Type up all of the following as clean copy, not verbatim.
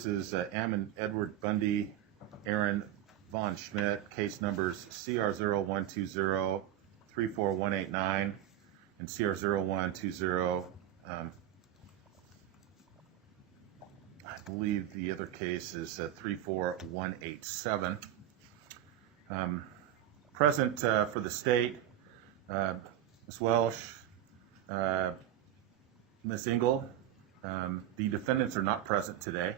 versus Ammon Edward Bundy, Aaron Von Schmidt, case numbers CR0120 34189 and CR0120. I believe the other case is 34187. Present for the state, Ms. Welsh, Ms. Engel. The defendants are not present today,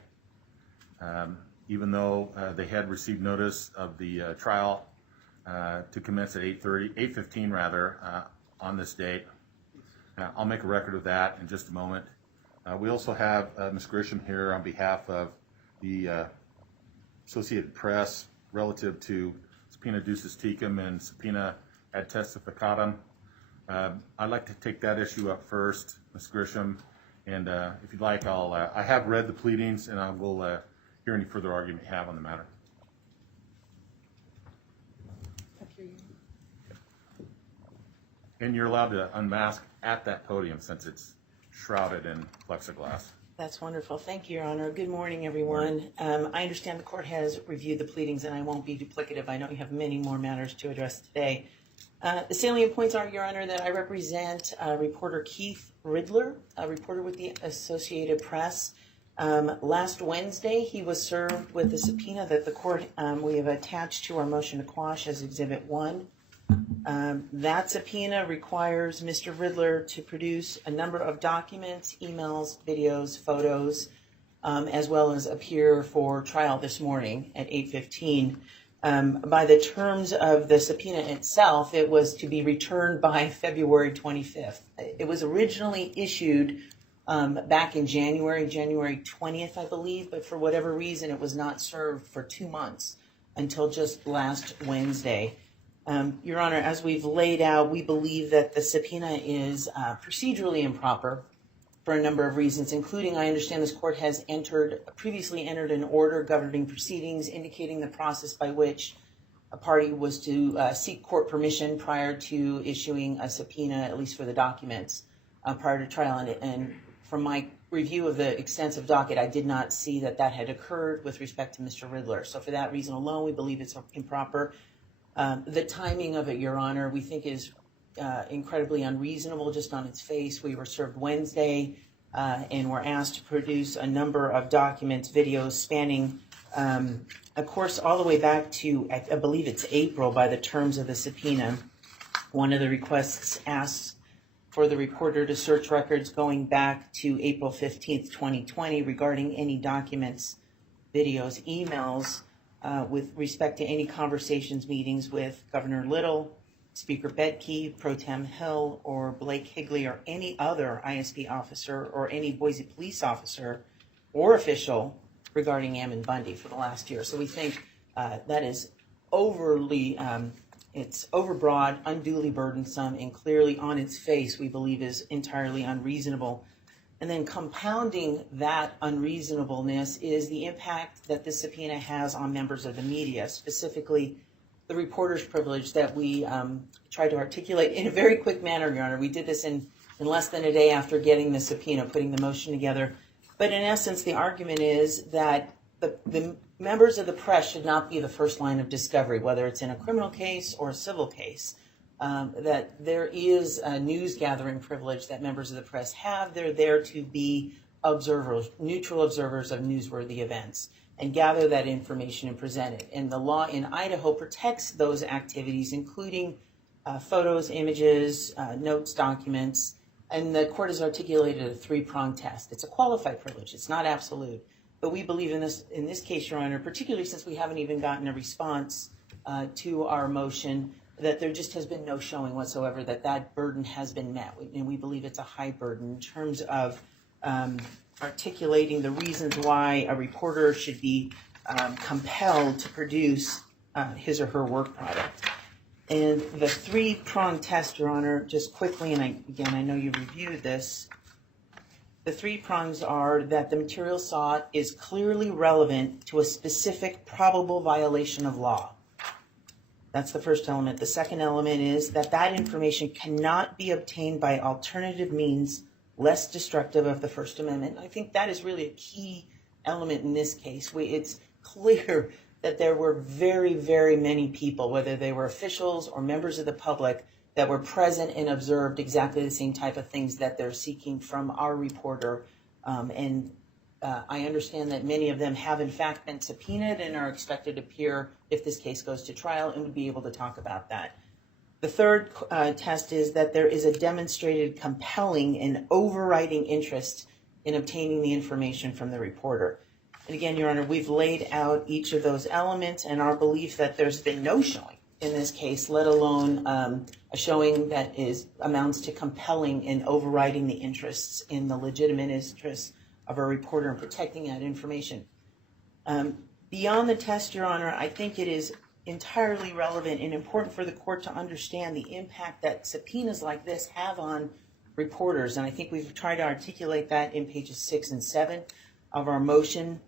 even though they had received notice of the trial to commence at 8:15 rather, on this date. I'll make a record of that in just a moment. We also have Ms. Grisham here on behalf of the Associated Press relative to subpoena ducis tecum and subpoena ad testificatum. I'd like to take that issue up first, Ms. Grisham, and if you'd like, I have read the pleadings, and I will hear any further argument you have on the matter. And you're allowed to unmask at that podium since it's shrouded in plexiglass. That's wonderful. Thank you, Your Honor. Good morning, everyone. I understand the court has reviewed the pleadings, and I won't be duplicative. I know you have many more matters to address today. The salient points are, Your Honor, that I represent reporter Keith Ridler, a reporter with the Associated Press. Last Wednesday, he was served with a subpoena that the court we have attached to our motion to quash as Exhibit 1. That subpoena requires Mr. Ridler to produce a number of documents, emails, videos, photos, as well as appear for trial this morning at 8:15. By the terms of the subpoena itself, it was to be returned by February 25th. It was originally issued back in January 20th, I believe, but for whatever reason, it was not served for 2 months until just last Wednesday. Your Honor, as we've laid out, we believe that the subpoena is procedurally improper for a number of reasons, including I understand this court has previously entered an order governing proceedings indicating the process by which a party was to seek court permission prior to issuing a subpoena, at least for the documents, prior to trial. And from my review of the extensive docket, I did not see that that had occurred with respect to Mr. Ridler. So for that reason alone, we believe it's improper. The timing of it, Your Honor, we think is incredibly unreasonable just on its face. We were served Wednesday and were asked to produce a number of documents, videos spanning, of course, all the way back to, I believe it's April by the terms of the subpoena. One of the requests asks for the reporter to search records going back to April 15th, 2020 regarding any documents, videos, emails, with respect to any conversations, meetings with Governor Little, Speaker Bedke, Pro Tem Hill, or Blake Higley, or any other ISP officer or any Boise police officer or official regarding Ammon Bundy for the last year. So we think that is overly, it's overbroad, unduly burdensome, and clearly on its face we believe is entirely unreasonable. And then compounding that unreasonableness is the impact that this subpoena has on members of the media, specifically the reporter's privilege that we tried to articulate in a very quick manner, Your Honor. We did this in less than a day after getting the subpoena, putting the motion together. But in essence, the argument is that the members of the press should not be the first line of discovery, whether it's in a criminal case or a civil case. That there is a news gathering privilege that members of the press have. They're there to be observers, neutral observers of newsworthy events, and gather that information and present it. And the law in Idaho protects those activities, including photos, images, notes, documents, and the court has articulated a three-pronged test. It's a qualified privilege. It's not absolute. But we believe in this case, Your Honor, particularly since we haven't even gotten a response to our motion, that there just has been no showing whatsoever that that burden has been met. And we believe it's a high burden in terms of articulating the reasons why a reporter should be compelled to produce his or her work product. And the three-pronged test, Your Honor, just quickly, and I know you reviewed this, the three prongs are that the material sought is clearly relevant to a specific probable violation of law. That's the first element. The second element is that that information cannot be obtained by alternative means less destructive of the First Amendment. I think that is really a key element in this case. It's clear that there were very, very many people, whether they were officials or members of the public, that were present and observed exactly the same type of things that they're seeking from our reporter. I understand that many of them have in fact been subpoenaed and are expected to appear if this case goes to trial, and would be able to talk about that. The third test is that there is a demonstrated compelling and overriding interest in obtaining the information from the reporter. And again, Your Honor, we've laid out each of those elements, and our belief that there's been no showing in this case, let alone a showing that amounts to compelling and overriding the interests in the legitimate interests of a reporter in protecting that information. Beyond the test, Your Honor, I think it is entirely relevant and important for the court to understand the impact that subpoenas like this have on reporters. And I think we've tried to articulate that in pages 6 and 7 of our motion.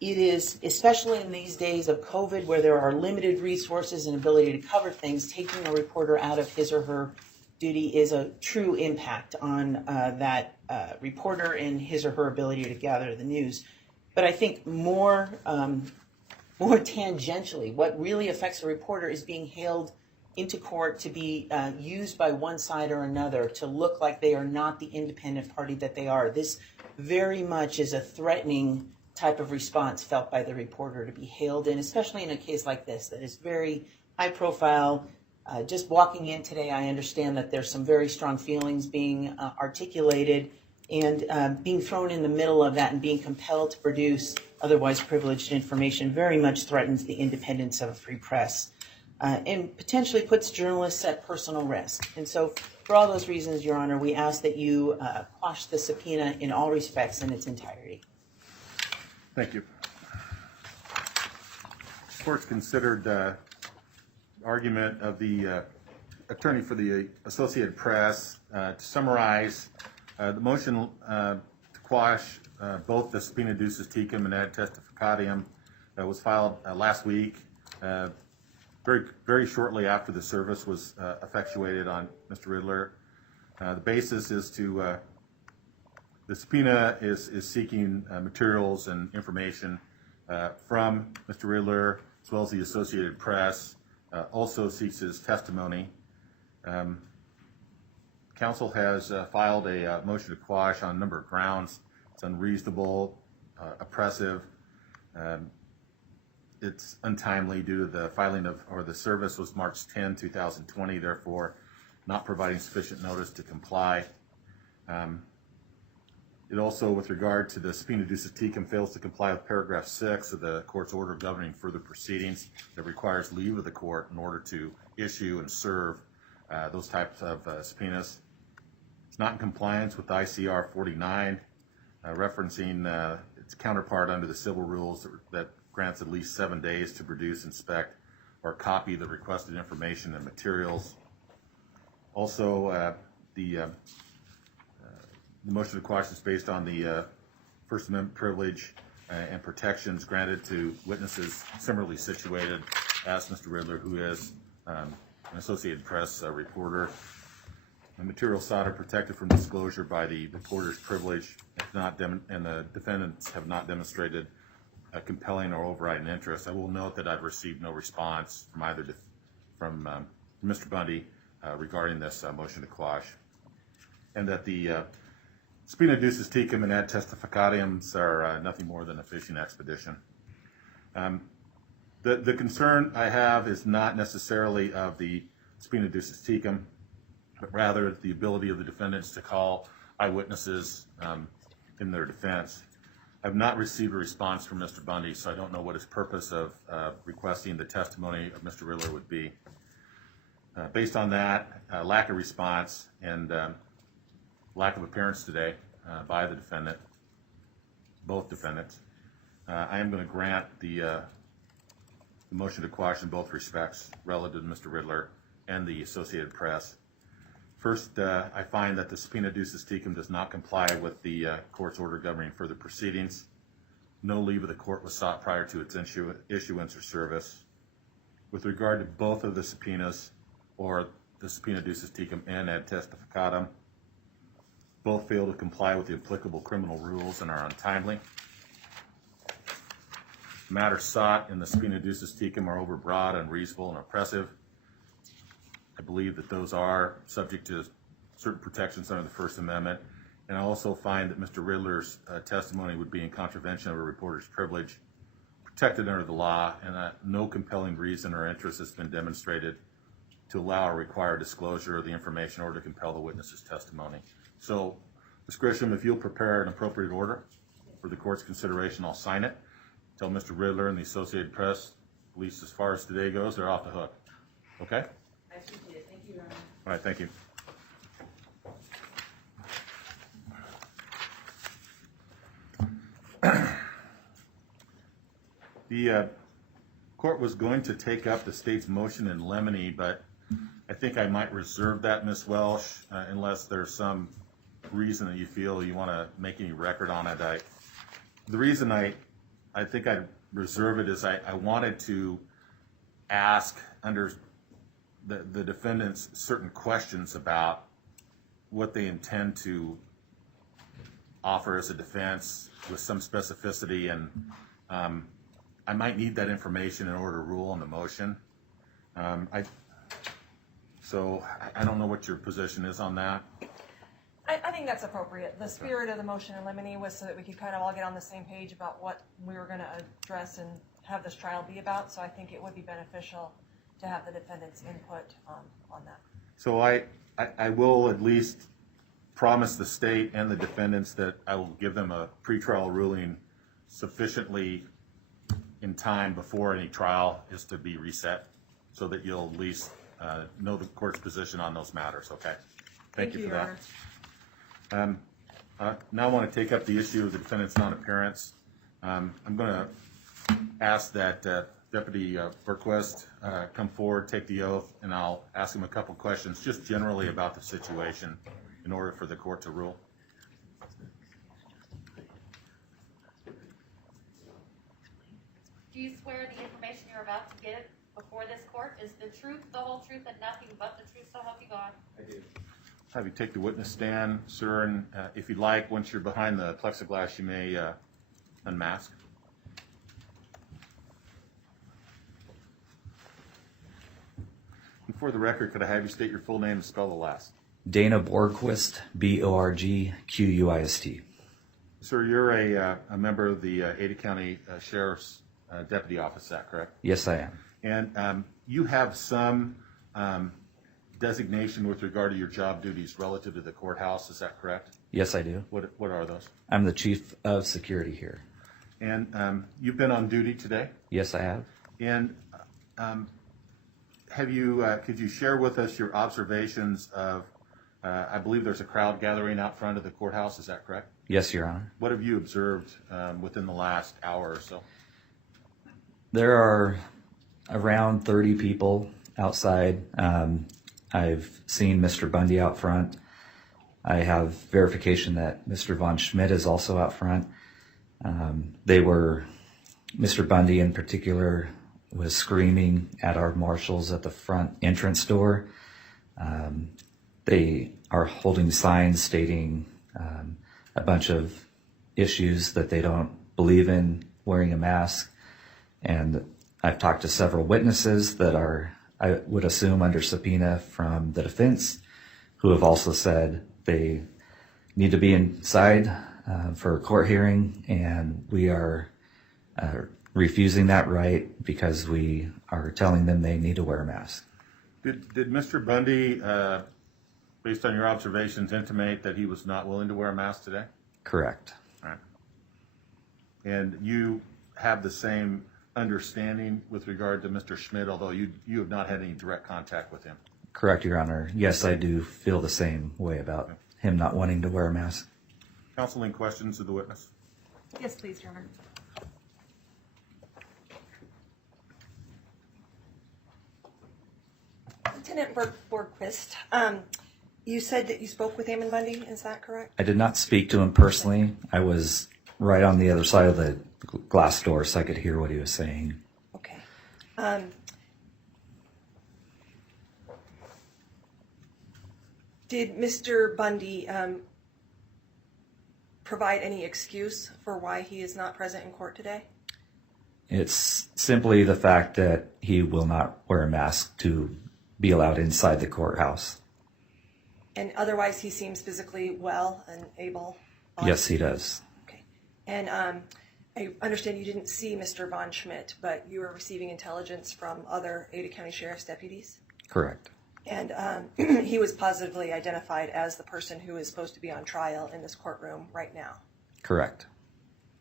It is, especially in these days of COVID where there are limited resources and ability to cover things, taking a reporter out of his or her duty is a true impact on that reporter and his or her ability to gather the news. But I think more tangentially, what really affects a reporter is being hailed into court to be used by one side or another to look like they are not the independent party that they are. This very much is a threatening type of response felt by the reporter to be hailed in, especially in a case like this that is very high profile. Just walking in today, I understand that there's some very strong feelings being articulated, and being thrown in the middle of that and being compelled to produce otherwise privileged information very much threatens the independence of a free press and potentially puts journalists at personal risk. And so for all those reasons, Your Honor, we ask that you quash the subpoena in all respects in its entirety. Thank you. The court's considered argument of the attorney for the Associated Press. To summarize, the motion to quash both the subpoena ducis tecum and ad testificatium was filed last week, very shortly after the service was effectuated on Mr. Riddler. The basis is to the subpoena is seeking materials and information from Mr. Riddler as well as the Associated Press. Also seeks his testimony. Counsel has filed a motion to quash on a number of grounds. It's unreasonable, oppressive. It's untimely due to the filing of, or the service was March 10, 2020, therefore not providing sufficient notice to comply. It also, with regard to the subpoena ducis tecum, fails to comply with paragraph 6 of the court's order governing further proceedings that requires leave of the court in order to issue and serve those types of subpoenas. It's not in compliance with ICR 49, referencing its counterpart under the civil rules that grants at least 7 days to produce, inspect, or copy the requested information and materials. Also, the motion to quash is based on the First Amendment privilege and protections granted to witnesses similarly situated as Mr. Riddler, who is an Associated Press reporter. The materials sought are protected from disclosure by the reporter's privilege, and the defendants have not demonstrated a compelling or overriding interest. I will note that I've received no response from either from Mr. Bundy regarding this motion to quash, and that the subpoena ducis tecum and ad testificatiums are nothing more than a fishing expedition. The concern I have is not necessarily of the subpoena ducis tecum, but rather the ability of the defendants to call eyewitnesses in their defense. I've not received a response from Mr. Bundy, so I don't know what his purpose of requesting the testimony of Mr. Riddler would be. Based on that, lack of response and lack of appearance today by the defendant, both defendants, I am going to grant the motion to quash in both respects relative to Mr. Riddler and the Associated Press. First, I find that the subpoena ducis tecum does not comply with the court's order governing further proceedings. No leave of the court was sought prior to its issuance or service. With regard to both of the subpoenas, or the subpoena ducis tecum and ad testificatum, both fail to comply with the applicable criminal rules and are untimely. matters sought in the subpoena ducis tecum are overbroad, unreasonable, and oppressive. I believe that those are subject to certain protections under the First Amendment. And I also find that Mr. Riddler's testimony would be in contravention of a reporter's privilege, protected under the law, and no compelling reason or interest has been demonstrated to allow or require disclosure of the information or to compel the witness's testimony. So, Ms. Grisham, if you'll prepare an appropriate order for the court's consideration, I'll sign it. Tell Mr. Riddler and the Associated Press, at least as far as today goes, they're off the hook. Okay? I appreciate it. Thank you, Your Honor. All right, thank you. The court was going to take up the state's motion in limine, but I think I might reserve that, Ms. Welsh, unless there's some reason that you feel you want to make any record on it. The reason I think I'd reserve it is I wanted to ask under the defendants certain questions about what they intend to offer as a defense with some specificity, and I might need that information in order to rule on the motion. So I don't know what your position is on that. I think that's appropriate. The spirit of the motion in limine was so that we could kind of all get on the same page about what we were going to address and have this trial be about. So I think it would be beneficial to have the defendant's input on that. So I will at least promise the state and the defendants that I will give them a pretrial ruling sufficiently in time before any trial is to be reset, so that you'll at least know the court's position on those matters. Okay. Thank you for Your that. Now I want to take up the issue of the defendant's non-appearance. I'm going to ask that Deputy Berquist come forward, take the oath, and I'll ask him a couple questions just generally about the situation in order for the court to rule. Do you swear the information you're about to give before this court is the truth, the whole truth, and nothing but the truth, so help you God? I do. Have you take the witness stand, sir, and if you'd like, once you're behind the plexiglass, you may unmask. And for the record, could I have you state your full name and spell the last? Dana Borgquist, Borgquist. Sir, you're a member of the Ada County Sheriff's Deputy Office, is that correct? Yes, I am. And you have some designation with regard to your job duties relative to the courthouse, is that correct? Yes, I do. What are those? I'm the chief of security here. And you've been on duty today? Yes, I have. And have you? Could you share with us your observations of? I believe there's a crowd gathering out front of the courthouse. Is that correct? Yes, Your Honor. What have you observed within the last hour or so? There are around 30 people outside. I've seen Mr. Bundy out front. I have verification that Mr. Von Schmidt is also out front. Mr. Bundy in particular was screaming at our marshals at the front entrance door. They are holding signs stating a bunch of issues that they don't believe in wearing a mask. And I've talked to several witnesses that are, I would assume, under subpoena from the defense, who have also said they need to be inside for a court hearing, and we are refusing that right because we are telling them they need to wear a mask. Did Mr. Bundy, based on your observations, intimate that he was not willing to wear a mask today? Correct. All right. And you have the same understanding with regard to Mr. Schmidt, although you have not had any direct contact with him? Correct, Your Honor. Yes, I do feel the same way about him not wanting to wear a mask. Counsel, any questions of the witness? Yes, please, Your Honor. Lieutenant Borgquist, you said that you spoke with Ammon Bundy, is that correct? I did not speak to him personally. I was right on the other side of the glass door so I could hear what he was saying. Okay. Did Mr. Bundy provide any excuse for why he is not present in court today? It's simply the fact that he will not wear a mask to be allowed inside the courthouse. And otherwise, he seems physically well and able? Yes, he does. Okay. And I understand you didn't see Mr. Von Schmidt, but you were receiving intelligence from other Ada County Sheriff's deputies? Correct. And he was positively identified as the person who is supposed to be on trial in this courtroom right now? Correct.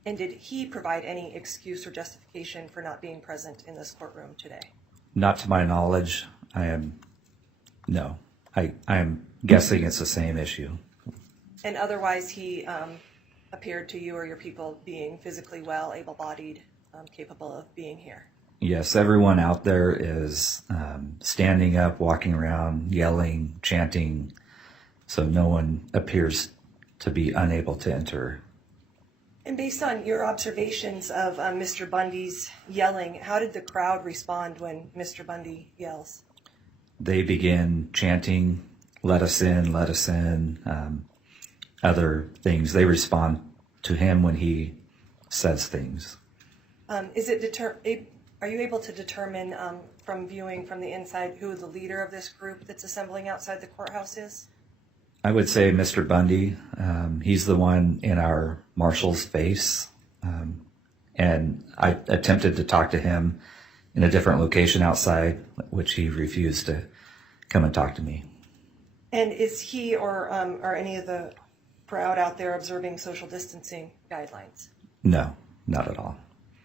And did he provide any excuse or justification for not being present in this courtroom today? Not to my knowledge. No. I am guessing it's the same issue. And otherwise, he appeared to you or your people being physically well, able-bodied, capable of being here? Yes, everyone out there is standing up, walking around, yelling, chanting, so no one appears to be unable to enter. And based on your observations of Mr. Bundy's yelling, how did the crowd respond when Mr. Bundy yells? They begin chanting, let us in, other things. They respond to him when he says things. Are you able to determine from viewing from the inside who the leader of this group that's assembling outside the courthouse is? I would say Mr. Bundy. He's the one in our marshal's face. And I attempted to talk to him in a different location outside, which he refused to come and talk to me. And is he or any of the crowd out there observing social distancing guidelines? No, not at all.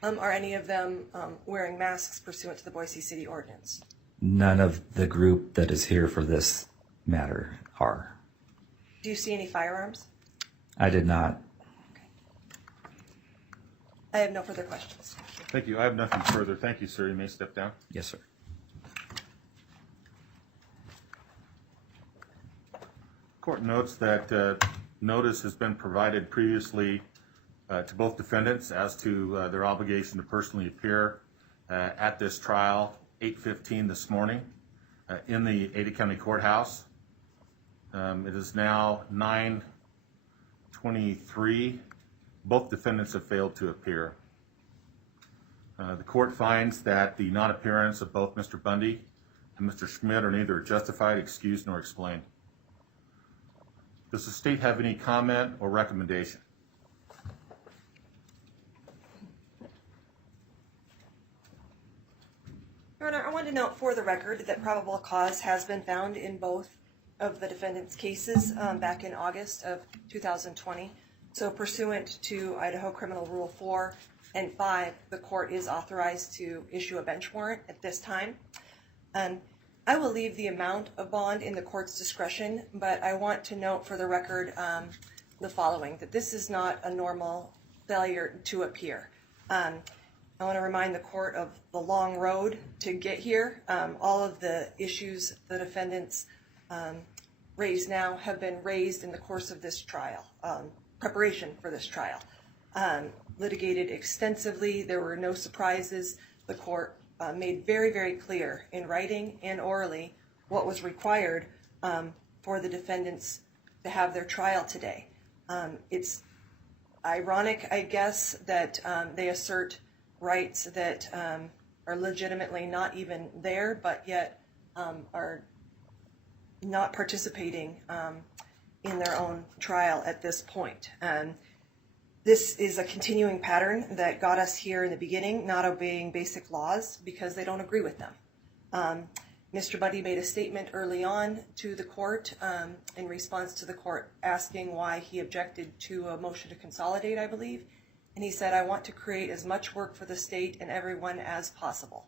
Are any of them wearing masks pursuant to the Boise City ordinance? None of the group that is here for this matter are. Do you see any firearms? I did not. Okay. I have no further questions. Thank you. I have nothing further. Thank you, sir. You may step down. Yes, sir. Court notes that notice has been provided previously to both defendants as to their obligation to personally appear at this trial, 8:15 this morning in the Ada County Courthouse. It is now 9:23. Both defendants have failed to appear. The court finds that the non-appearance of both Mr. Bundy and Mr. Schmidt are neither justified, excused, nor explained. Does the state have any comment or recommendation? Your Honor, I want to note for the record that probable cause has been found in both of the defendants' cases back in August of 2020. So pursuant to Idaho Criminal Rule 4 and 5, the court is authorized to issue a bench warrant at this time. I will leave the amount of bond in the court's discretion, but I want to note for the record the following, that this is not a normal failure to appear. I want to remind the court of the long road to get here. All of the issues the defendants raised now have been raised in the course of this trial, preparation for this trial. Litigated extensively. There were no surprises. The court made very, very clear in writing and orally what was required for the defendants to have their trial today. It's ironic, I guess, that they assert rights that are legitimately not even there, but yet are not participating in their own trial at this point. This is a continuing pattern that got us here in the beginning, not obeying basic laws because they don't agree with them. Mr. Bundy made a statement early on to the court in response to the court asking why he objected to a motion to consolidate, I believe. And he said, I want to create as much work for the state and everyone as possible.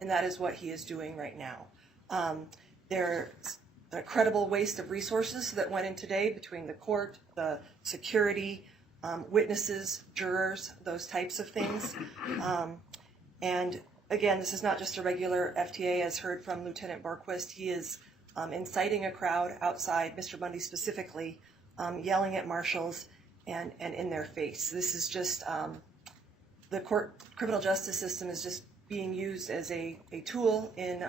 And that is what he is doing right now. There's a credible waste of resources that went in today between the court, the security, witnesses, jurors, those types of things. And again, this is not just a regular FTA, as heard from Lieutenant Borquist. He is inciting a crowd outside, Mr. Bundy specifically, yelling at marshals and in their face. This is just, the criminal justice system is just being used as a tool in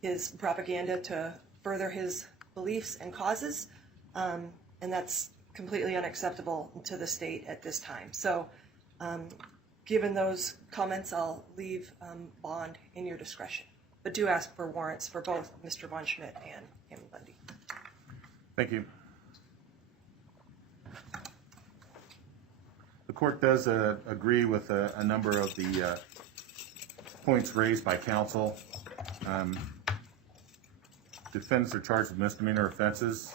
his propaganda to further his beliefs and causes. And that's completely unacceptable to the state at this time. So given those comments, I'll leave bond in your discretion. But do ask for warrants for both Mr. Von Schmidt and Ammon Bundy. Thank you. The court does agree with a number of the points raised by counsel. Defendants are charged with misdemeanor offenses.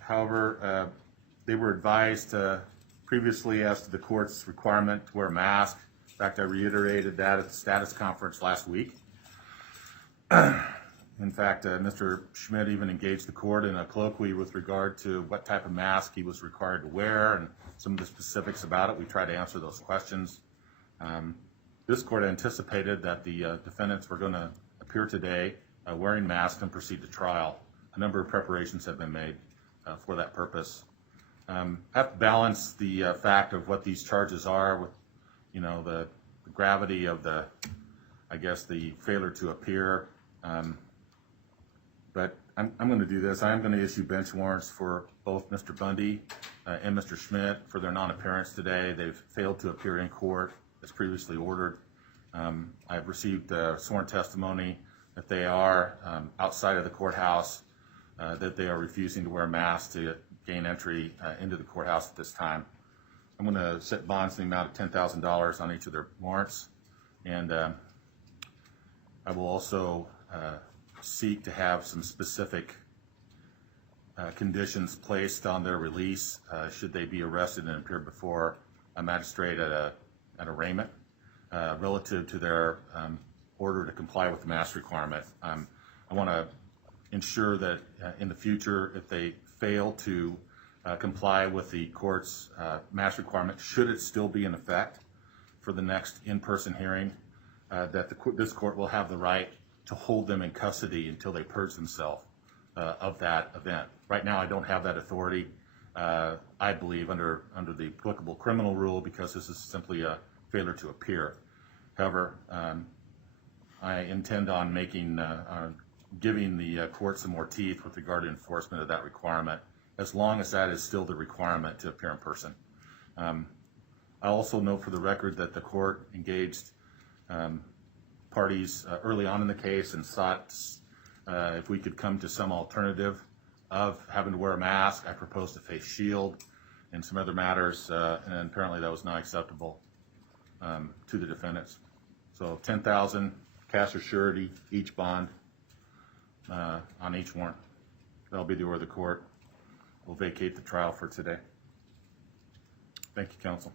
However, they were advised previously as to the court's requirement to wear a mask. In fact, I reiterated that at the status conference last week. In fact, Mr. Schmidt even engaged the court in a colloquy with regard to what type of mask he was required to wear and some of the specifics about it. We tried to answer those questions. This court anticipated that the defendants were going to appear today wearing masks and proceed to trial. A number of preparations have been made for that purpose. I have to balance the fact of what these charges are with, the gravity of the failure to appear. But I'm going to do this. I am going to issue bench warrants for both Mr. Bundy and Mr. Schmidt for their non-appearance today. They've failed to appear in court as previously ordered. I've received sworn testimony that they are outside of the courthouse, that they are refusing to wear masks to gain entry into the courthouse at this time. I'm going to set bonds in the amount of $10,000 on each of their warrants, and I will also seek to have some specific conditions placed on their release should they be arrested and appear before a magistrate at arraignment relative to their order to comply with the mask requirement. I want to ensure that in the future, if they fail to comply with the court's mask requirement, should it still be in effect for the next in-person hearing, that this court will have the right to hold them in custody until they purge themselves of that event. Right now, I don't have that authority, I believe, under the applicable criminal rule, because this is simply a failure to appear. However, I intend on giving the court some more teeth with regard to enforcement of that requirement, as long as that is still the requirement to appear in person. I also note for the record that the court engaged parties early on in the case and sought if we could come to some alternative of having to wear a mask. I proposed a face shield and some other matters, and apparently that was not acceptable to the defendants. So $10,000 cash or surety, each bond on each warrant. That'll be the order of the court. We'll vacate the trial for today. Thank you, counsel.